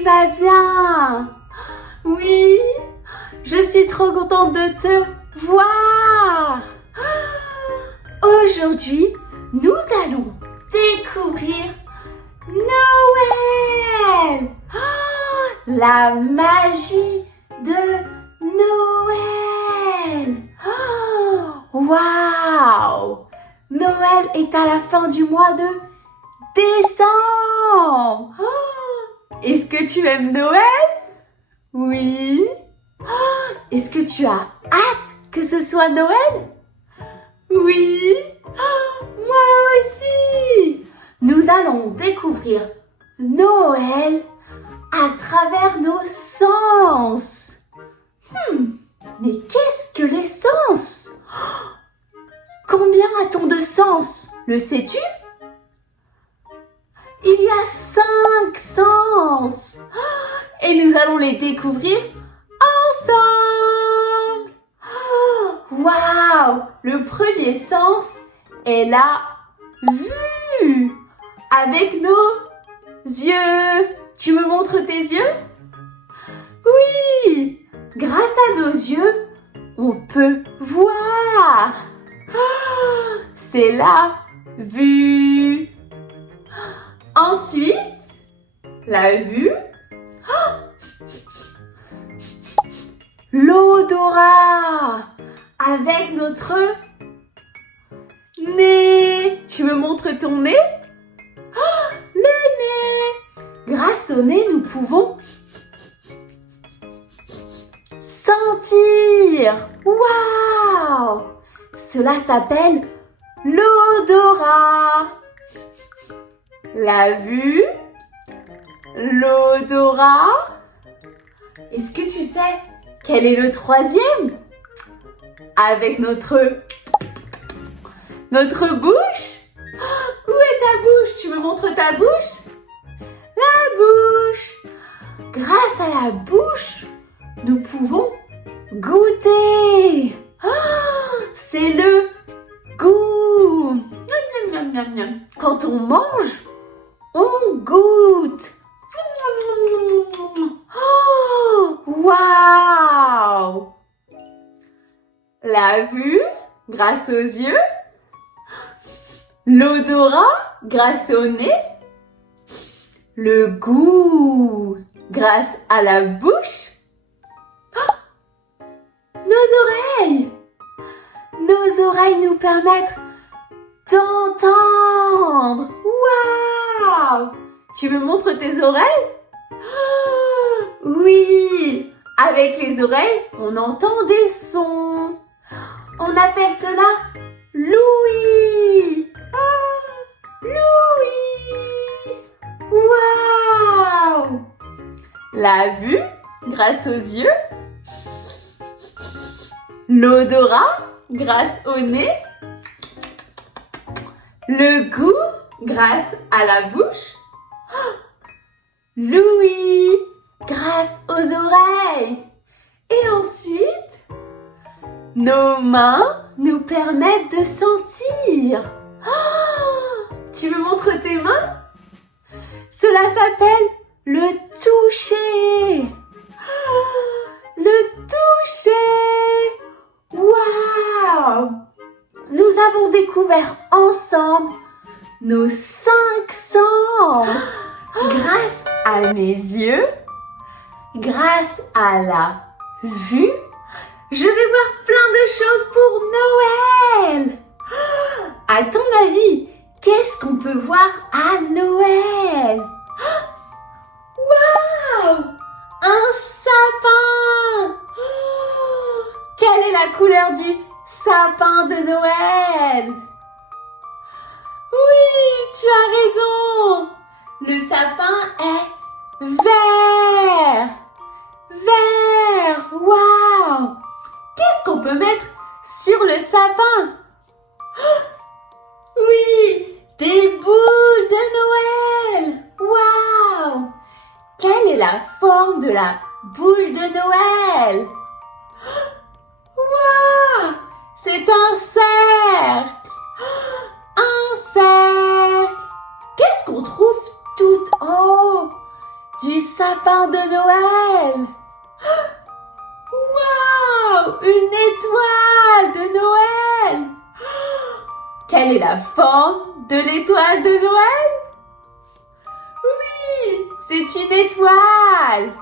tu vas bien? Oui, je suis trop contente de te voir. Aujourd'hui, nous allons découvrir Noël. La magie de Noël. Waouh! Noël est à la fin du mois de décembre. Est-ce que tu aimes Noël? Oui. Est-ce que tu as hâte que ce soit Noël? Oui. Moi aussi. Nous allons découvrir Noël à travers nos sens. Mais qu'est-ce que les sens? Combien a-t-on de sens? Le sais-tu? Il y a 5 sens. Et nous allons les découvrir ensemble. Waouh! Le premier sens est la vue. Avec nos yeux. Tu me montres tes yeux? Oui! Grâce à nos yeux, on peut voir. C'est la vue. Ensuite, la vue. L'odorat. Avec notre nez. Tu me montres ton nez? Le nez. Grâce au nez, nous pouvons sentir. Waouh! Cela s'appelle l'odorat. La vue, l'odorat. Est-ce que tu sais quel est le troisième? Avec notre bouche. Où est ta bouche? Tu me montres ta bouche? La bouche. Grâce à la bouche, nous pouvons goûter. C'est le goût. Miam, miam, miam, miam. Quand on mange, on goûte. Waouh! La vue, grâce aux yeux. L'odorat, grâce au nez. Le goût, grâce à la bouche. Nos oreilles. Nos oreilles nous permettent d'entendre. Waouh! Tu me montres tes oreilles? Oui! Avec les oreilles, on entend des sons. On appelle cela l'ouïe. L'ouïe! Waouh! La vue, grâce aux yeux. L'odorat, grâce au nez. Le goût, grâce à la bouche. L'ouïe, grâce aux oreilles. Et ensuite, nos mains nous permettent de sentir. Tu me montres tes mains? Cela s'appelle le toucher. Le toucher. Waouh! Nous avons découvert ensemble nos 5 sens. Grâce à mes yeux, grâce à la vue, je vais voir plein de choses pour Noël. À ton avis, qu'est-ce qu'on peut voir à Noël? Waouh! Un sapin! Quelle est la couleur du sapin de Noël? Oui, tu as raison! Le sapin est vert. Vert. Waouh! Qu'est-ce qu'on peut mettre sur le sapin? Oui, des boules de Noël. Waouh! Quelle est la forme de la boule de Noël? Waouh! C'est un cercle. Un cercle. Qu'est-ce qu'on trouve tout en haut du sapin? sapin de Noël. Waouh! Une étoile de Noël! Quelle est la forme de l'étoile de Noël? Oui, c'est une étoile.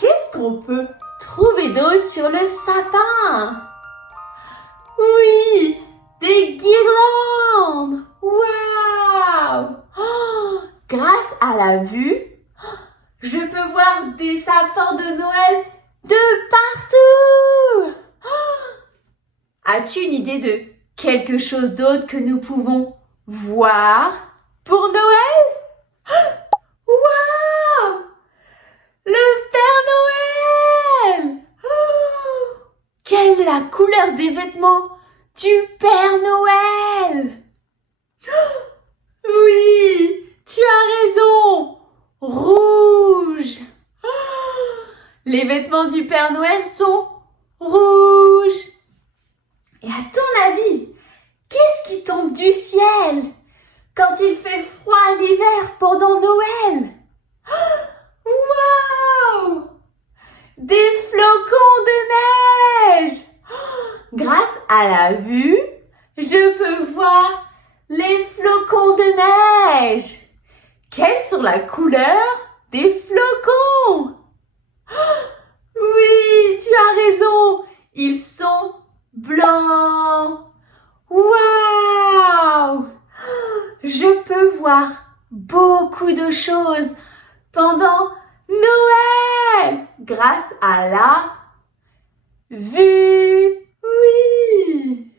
Qu'est-ce qu'on peut trouver d'autre sur le sapin? Oui, des guirlandes. Waouh! Grâce à la vue, je peux voir des sapins de Noël de partout. As-tu une idée de quelque chose d'autre que nous pouvons voir pour Noël? Waouh! Le Père Noël! Quelle est la couleur des vêtements du Père Noël? Oui, tu as raison! Rouge! Les vêtements du Père Noël sont rouges. Et à ton avis, qu'est-ce qui tombe du ciel quand il fait froid l'hiver pendant Noël? Waouh! Des flocons de neige! Grâce à la vue, je peux voir les flocons de neige. Quelle sont la couleur des flocons? Oui, tu as raison. Ils sont blancs. Waouh! Je peux voir beaucoup de choses pendant Noël grâce à la vue. Oui!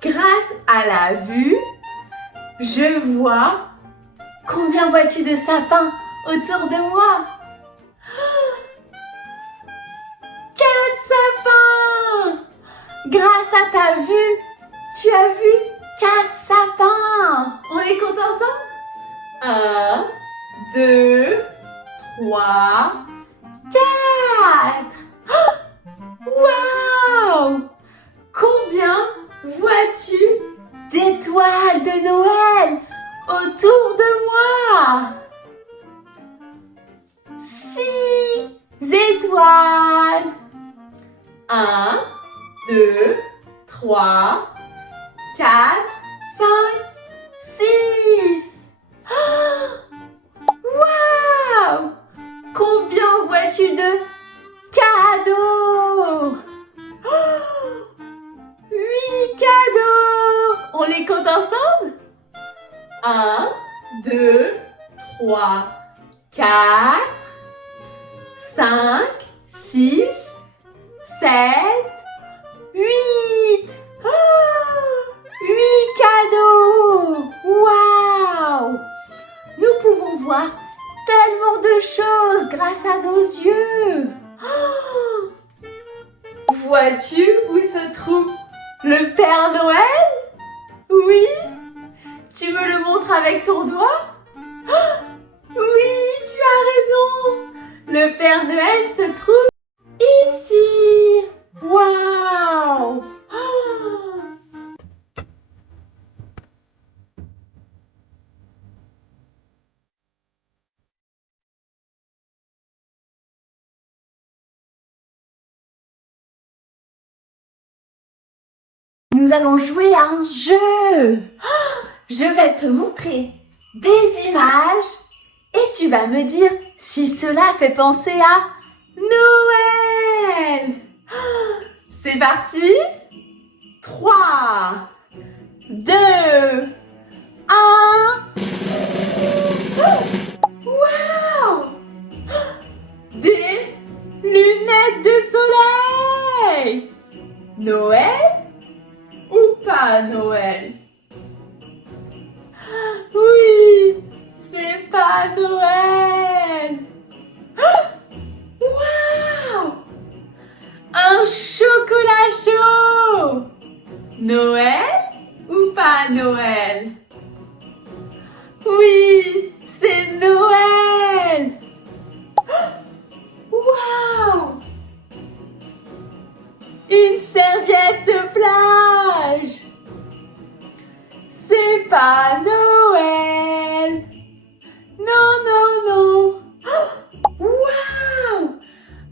Grâce à la vue, je vois. Combien vois-tu de sapins autour de moi? 4 sapins! Grâce à ta vue, tu as vu 4 sapins. On les compte ensemble? 1, 2, 3, 4. Waouh! Combien vois-tu d'étoiles de Noël autour de moi? 6 étoiles. 1, 2, 3, 4, 5, 6. Waouh! Combien vois-tu de cadeaux? 8 cadeaux. On les compte ensemble? 1, 2, 3, 4, 5, 6, 7, 8. 8 cadeaux. Waouh! Nous pouvons voir tellement de choses grâce à nos yeux. Vois-tu où se trouve le Père Noël? Oui? Tu me le montres avec ton doigt? Oui, tu as raison. Le Père Noël se trouve ici. Waouh! Nous allons jouer à un jeu. Je vais te montrer des images et tu vas me dire si cela fait penser à Noël. C'est parti. 3, 2, 1. Waouh! Des lunettes de soleil. Noël ou pas Noël? Oui, c'est pas Noël. Waouh! Un chocolat chaud. Noël ou pas Noël? Oui, c'est Noël. Waouh! Une serviette de plage. pas Noël. Non, non, non. Waouh!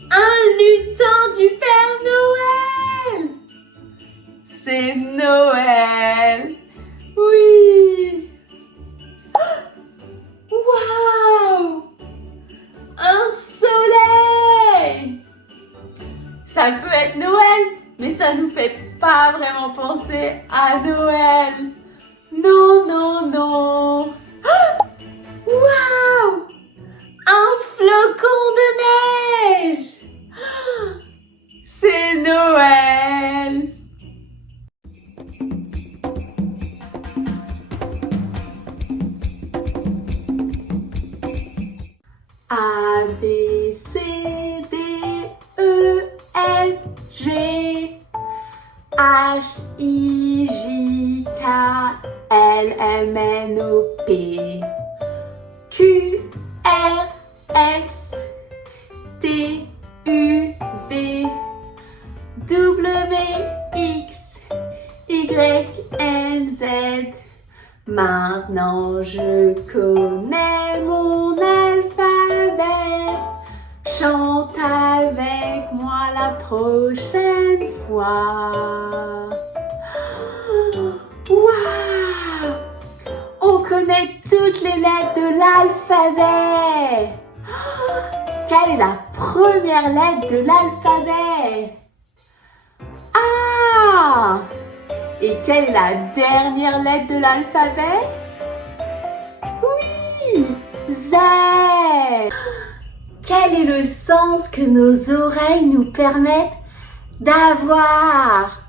Un lutin du Père Noël. C'est Noël. Oui. Waouh! Un soleil. Ça peut être Noël, mais ça nous fait pas vraiment penser à Noël. Non, non, non. Waouh! Un flocon de neige. C'est Noël. A, B, C, D, E, F, G, H, I, J, K, L, M, N, O, P, Q, R, S, T, U, V, W, X, Y, N, Z. Maintenant je connais mon alphabet. Chante avec moi la prochaine fois. Waouh! On connaît toutes les lettres de l'alphabet. Quelle est la première lettre de l'alphabet? Ah! Et quelle est la dernière lettre de l'alphabet? Oui! Z! Quel est le sens que nos oreilles nous permettent d'avoir?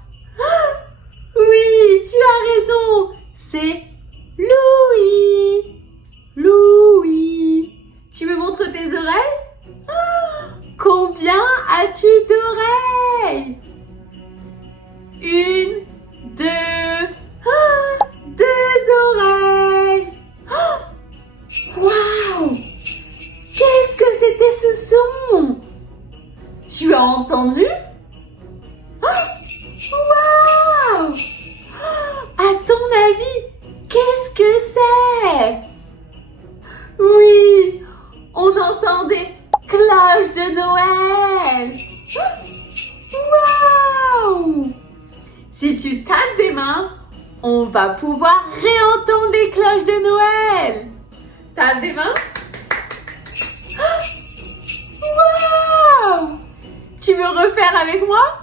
Oui, tu as raison! C'est Louis! Louis! Tu me montres tes oreilles? Combien as-tu d'oreilles? Une, deux, deux oreilles. Waouh! Qu'est-ce que c'était ce son? Tu as entendu? Waouh! À ton avis, qu'est-ce que c'est? Oui, on entend des cloches de Noël. Waouh! Si tu tapes des mains, on va pouvoir réentendre les cloches de Noël. Tape des mains. Waouh! Tu veux refaire avec moi?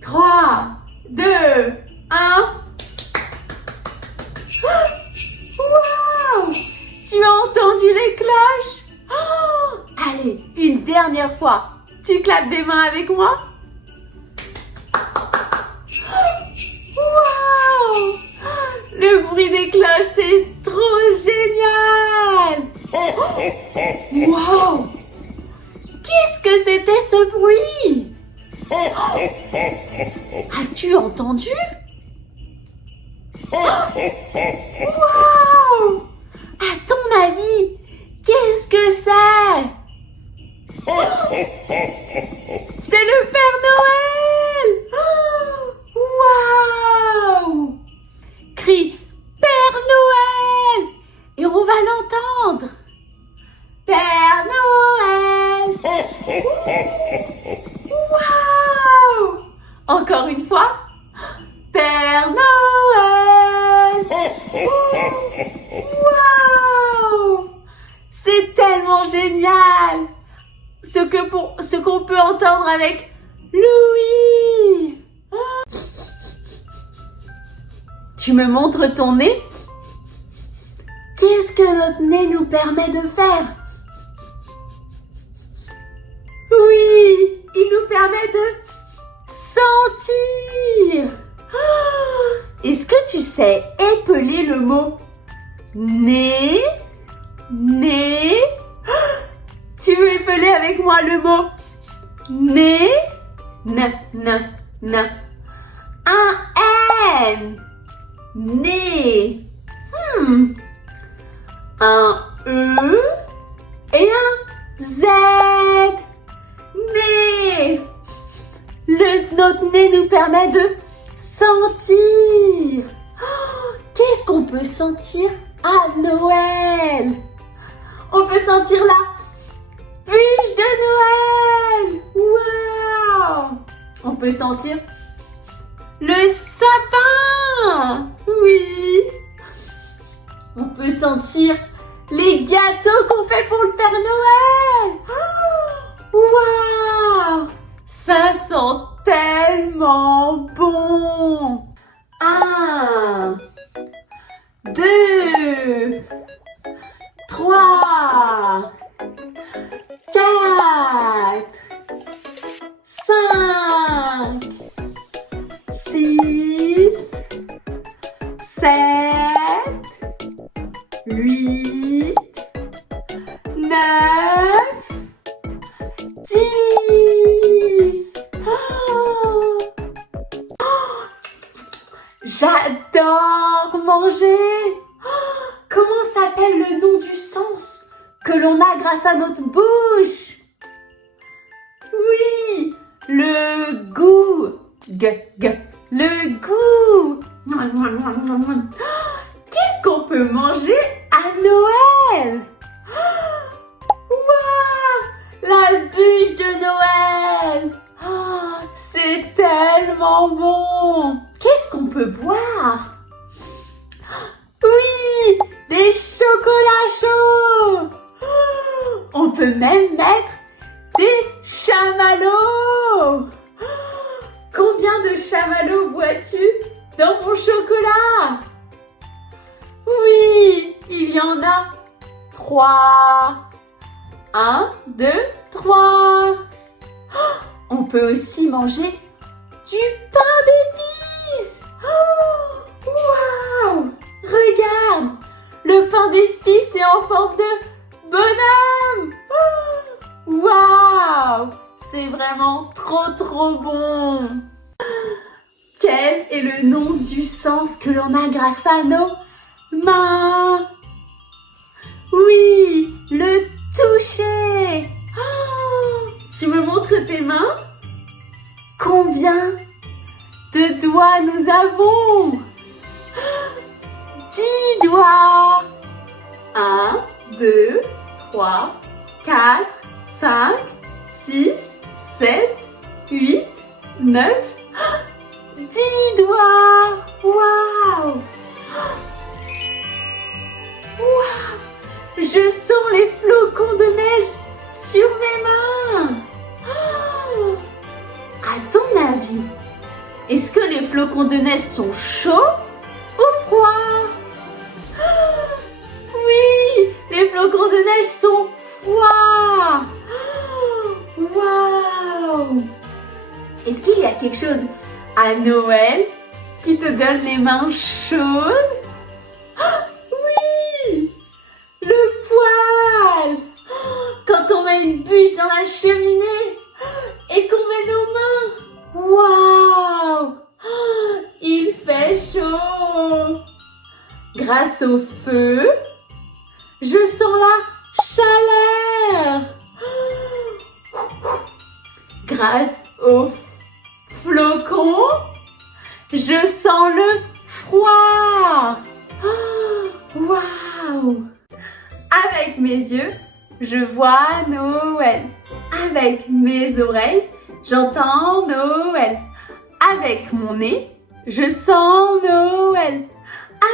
3, 2, 1. Waouh! Tu as entendu les cloches? Allez, une dernière fois. Tu clapes des mains avec moi? Waouh! Le bruit des cloches, c'est trop génial! Waouh! Qu'est-ce que c'était ce bruit? As-tu entendu? Waouh! À ton avis, qu'est-ce que c'est? C'est le Père Noël! Waouh! Crie Père Noël! Et on va l'entendre. Père Noël! Waouh! Encore une fois. Père Noël! Waouh! C'est tellement génial! Ce qu'on peut entendre avec Louis! Tu me montres ton nez? Qu'est-ce que notre nez nous permet de faire? Oui, il nous permet de sentir. Est-ce que tu sais épeler le mot nez? Nez? Tu veux épeler avec moi le mot nez? N, n, n. Un N. Nez. Un E et un Z. Nez. Notre nez nous permet de sentir. Qu'est-ce qu'on peut sentir à Noël? On peut sentir la bûche de Noël. Waouh! On peut sentir le sapin. Oui. On peut sentir les gâteaux qu'on fait pour le Père Noël. Waouh! Ça sent tellement bon. 1, 2, 3, 4, 5, 6, 7, 8, 9, 10. J'adore manger. Comment s'appelle le nom du sens que l'on a grâce à notre bouche? Oui, le goût. Le goût. Qu'est-ce qu'on peut manger à Noël? Waouh, la bûche de Noël. C'est tellement bon. Qu'est-ce qu'on peut boire? Oui, des chocolats chauds. On peut même mettre des chamallows. Combien de chamallows vois-tu dans mon chocolat? Oui, il y en a 3. 1, 2, 3. On peut aussi manger du pain d'épices. Waouh! Regarde, le pain d'épices est en forme de bonhomme. Waouh! C'est vraiment trop bon. Quel est le nom du sens que l'on a grâce à nos mains? Oui, le toucher. Tu me montres tes mains? Combien de doigts nous avons? 10 doigts. 1, 2, 3, 4, 5, 6, 7, 8, 9, 10 doigts. Waouh! Waouh! Je sens les flocons de neige sur mes mains. À ton avis, est-ce que les flocons de neige sont chauds ou froids? Oui, les flocons de neige sont froids. Waouh! Est-ce qu'il y a quelque chose à Noël qui te donne les mains chaudes? Oui! Le poêle! Quand on met une bûche dans la cheminée et qu'on met nos mains. Waouh! Il fait chaud. Grâce au feu, je sens la chaleur. Grâce au flocon, je sens le froid. Waouh! Avec mes yeux, je vois Noël. Avec mes oreilles, j'entends Noël. Avec mon nez, je sens Noël.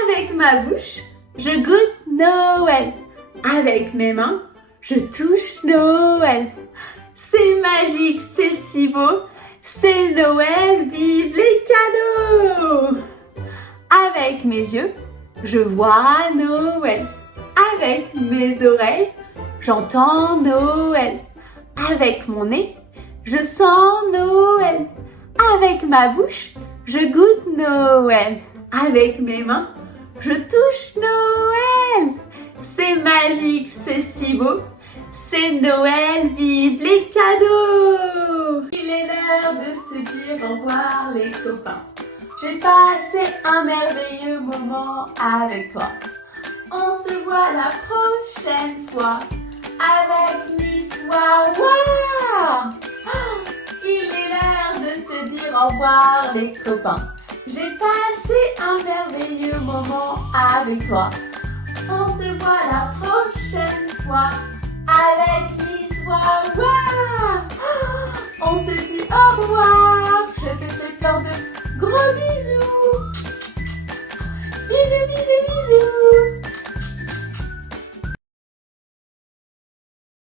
Avec ma bouche, je goûte Noël. Avec mes mains, je touche Noël. C'est magique, c'est si beau. C'est Noël, vive les cadeaux! Avec mes yeux, je vois Noël. Avec mes oreilles, j'entends Noël. Avec mon nez, je sens Noël. Avec ma bouche, je goûte Noël. Avec mes mains, je touche Noël. C'est magique, c'est si beau. C'est Noël, vive les cadeaux! Il est l'heure de se dire au revoir les copains. J'ai passé un merveilleux moment avec toi. On se voit la prochaine fois avec Miss Wawa. Il est l'heure de se dire au revoir les copains. J'ai passé un merveilleux moment avec toi. On se voit la prochaine fois avec Miss Wawa. On se dit au revoir.